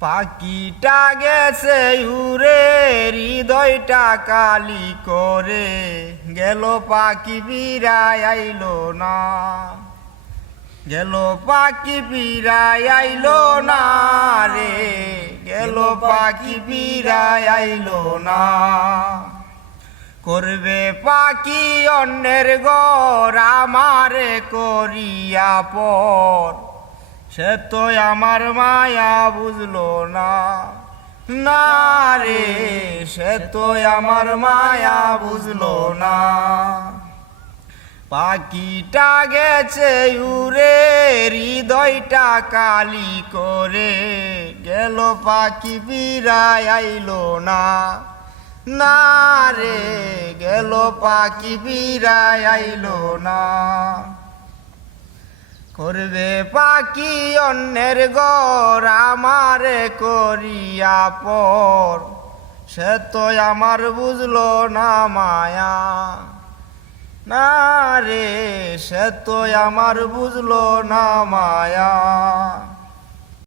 পাখিটা গেছে উড়ে হৃদয়টা কালি করে গেল পাখি বিরায় আইলো না গেল পাখি বিরায় আইলো না রে গেল পাখি বিরায় আইলো না করবে পাখি অন্যের ঘর আমারে করিয়া পর সে তো আমার মায়া বুঝলো না না রে সে তো আমার মায়া বুঝলো না পাখিটা গেছে উড়ে হৃদয়টা কালি করে গেল পাখি বিরায় আইলো না না রে গেল পাখি বিরায় আইলো না করবে পাখি অন্যের ঘর আমারে করিয়া পর সে তো আমার বুঝলো না মায়া না রে সে তো আমার বুঝলো না মায়া।